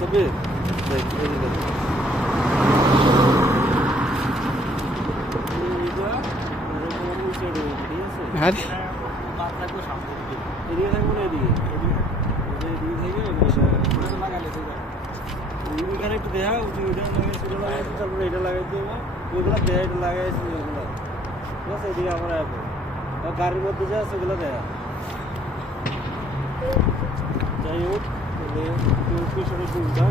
সবে দেখ এই যে হ্যাঁ এদিকে থাকবো না এদিকে এখানে একটু দেখা ওইটা লাগাইছিল লাগাইছি তারপরে এটা লাগাইতে হবে ওইগুলো দেয়া এটা লাগাইছি ওইগুলো ঠিক আছে এদিকে আমরা আসবো গাড়ির মধ্যে যা আছে ওগুলো দেয়া যাই হোক পিছনে চুলটা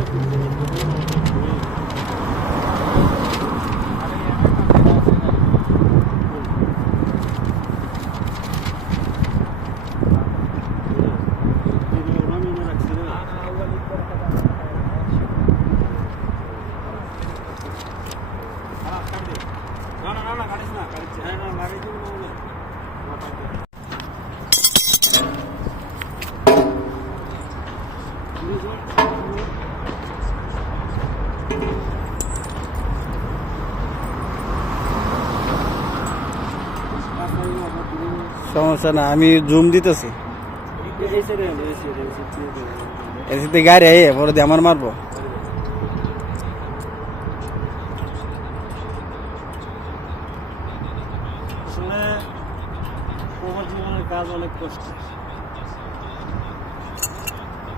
সমস্যা না, আমি জুম দিতেছি। এসে গাড়ি আই পরে দিয়ে আমার মারবো। আসলে তোমার জীবনের কাজ অনেক কষ্ট।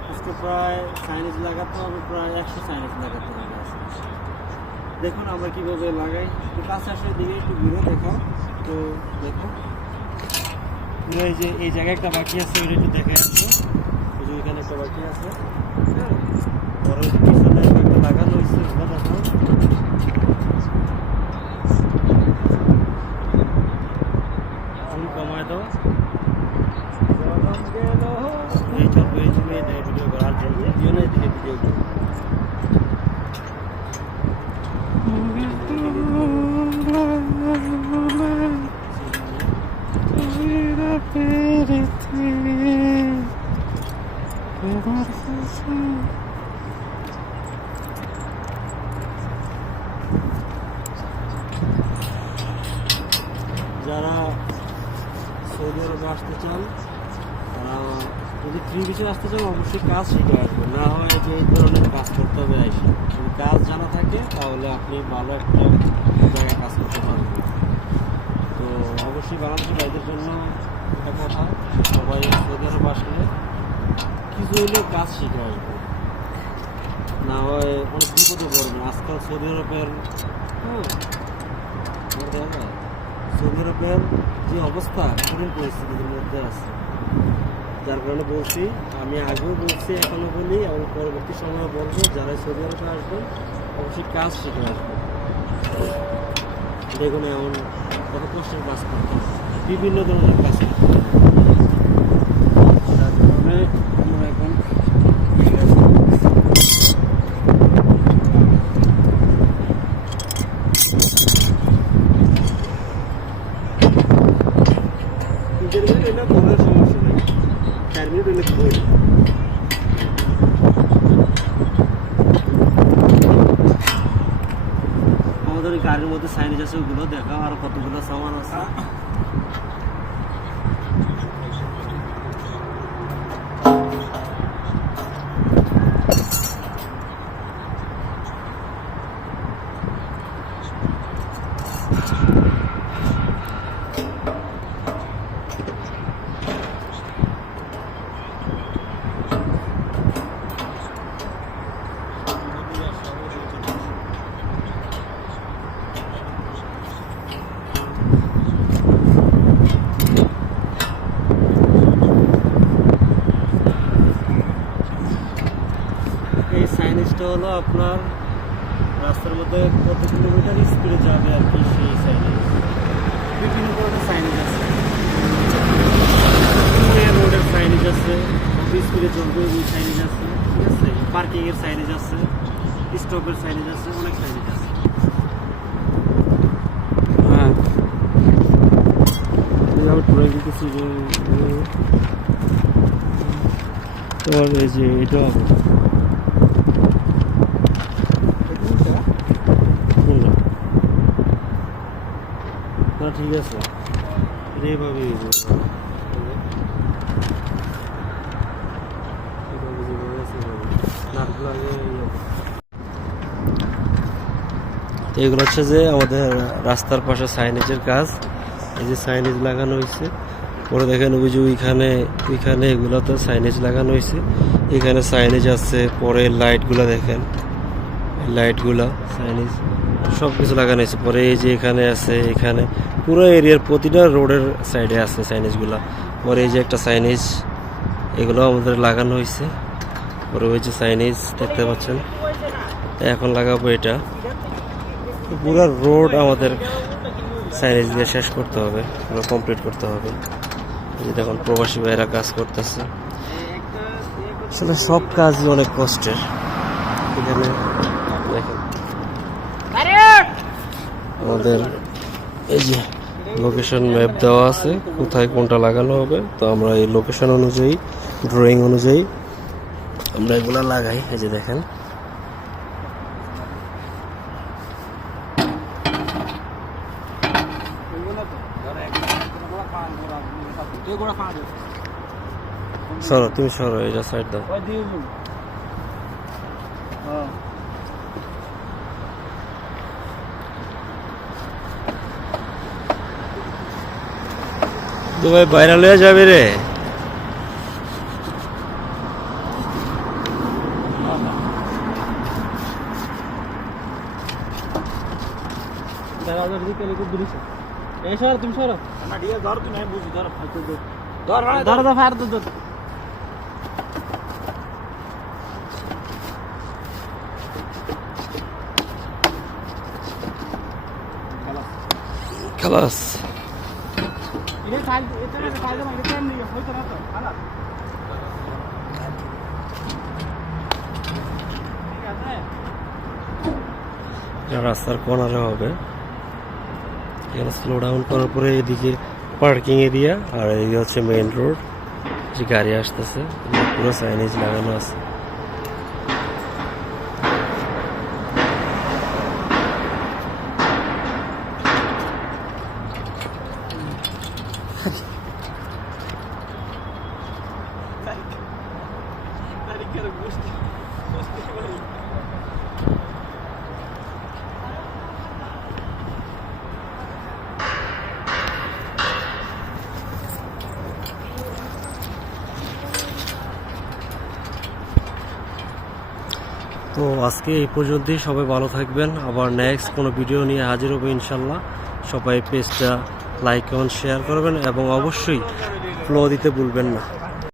আজকে প্রায় সাইনেজ লাগাতে হবে, প্রায় 100 সাইনেজ লাগাতে হবে। দেখুন আমরা কীভাবে লাগাই। তো কাছে আসার দিকে একটু ঘুরে দেখো, তো দেখো এই যে এই জায়গায় একটা বাকি আছে, ওটা একটু দেখে আসবে। ওইখানে একটা বাকি আছে, হ্যাঁ, পরে পিছনে একটা লাগানো হয়েছে, ওটা দেখো। কমায় দাও এই চলবে, এই জন্য ভিডিও করার জন্য ভিডিও যারা সৌদি আরবে আসতে চান, তারা যদি ফ্রি কিছু আসতে চান অবশ্যই কাজ শিখে আসবেন। না হয় যে এই ধরনের কাজ করতে হবে আইসি, যদি কাজ জানা থাকে তাহলে আপনি ভালো একটা জায়গায় কাজ করতে পারবেন। তো অবশ্যই বাংলাদেশি ভাইদের জন্য একটা কথা, সবাই সৌদি আরবে আসলে কিছু হলেও কাজ শিখে আসবে, না হয় অনেক বিপদে পড়বেন। আজকাল সৌদি আরবের সৌদি আরবের যে অবস্থা কঠিন পরিস্থিতির মধ্যে আছে, যার কারণে বলছি, আমি আগেও বলছি, এখনও বলি এবং পরবর্তী সময়ে বলবো, যারা সৌদি আরবে আসবেন অবশ্যই কাজ শিখে আসবেন। দেখুন এমন কত কষ্টের কাজ করতে হবে, বিভিন্ন ধরনের কাজ করতে হবে। যার কারণে আমরা এখন এটা কোনো সমস্যা নেই, 4 মিনিট হলে বই। আমাদের ওই গাড়ির মধ্যে সাইনেজ আছে, ওগুলো দেখা আর কতগুলো সামান আছে। এই সাইনেজটা হলো আপনার রাস্তার মধ্যে কত কিলোমিটার স্পিডে যাবে আর কি, সেই সাইনেজ। বিভিন্ন ধরনের সাইনেজ আছে, রোডের সাইনেজ আছে, স্পিডে চলবে ওই সাইনেজ আছে, ঠিক আছে, পার্কিংয়ের সাইনেজ আছে, স্টপের সাইনেজ আছে, অনেক সাইনেজ আছে। হ্যাঁ তোমার এই যে এটা ঠিক আছে, এইভাবে নাটগুলো তো এগুলো হচ্ছে যে আমাদের রাস্তার পাশে সাইনেজের কাজ। এই যে সাইনেজ লাগানো হয়েছে, পরে দেখেন ওই যে ওইখানে এগুলোতে সাইনেজ লাগানো হয়েছে, এখানে সাইনেজ আছে। পরে লাইটগুলো দেখেন, লাইটগুলা সাইনেজ সব কিছু লাগানো হয়েছে। পরে এই যে এখানে আছে, এখানে পুরো এরিয়ার প্রতিটা রোডের সাইডে আছে সাইনেজগুলা। পরে এই যে একটা সাইনেজ, এগুলো আমাদের লাগানো হয়েছে। পরে ওই যে সাইনেজ দেখতে পাচ্ছেন, এখন লাগাবো এটা। পুরো রোড আমাদের সাইনেজ দিয়ে শেষ করতে হবে, পুরো কমপ্লিট করতে হবে। এই যে দেখুন প্রবাসী ভাইরা কাজ করতেছে। আসলে সব কাজই অনেক কষ্টের। এখানে দেখেন আমাদের এই যে লোকেশন ম্যাপ দেওয়া আছে, কোথায় কোনটা লাগানো হবে। তো আমরা এই লোকেশন অনুযায়ী, ড্রয়িং অনুযায়ী আমরা এগুলা লাগাই। এই যে দেখেন সরো, তুমি সরো, এটা সাইড দাও। দুবাই বাইরে লয়ে যাবে রে। খালাস রাস্তার কর্নারে হবে। এখানে স্লো ডাউন করার পরে এদিকে পার্কিং এরিয়া, আর এই হচ্ছে মেইন রোড, যে গাড়ি আসতেছে। পুরো সাইনেজ লাগানো আছে। তো আজকে এই পর্যন্তই। সবাই ভালো থাকবেন। আবার নেক্সট কোনো ভিডিও নিয়ে হাজির হবো ইনশাল্লাহ। সবাই পেজটা লাইক কমেন্ট শেয়ার করবেন এবং অবশ্যই ফলো দিতে ভুলবেন না।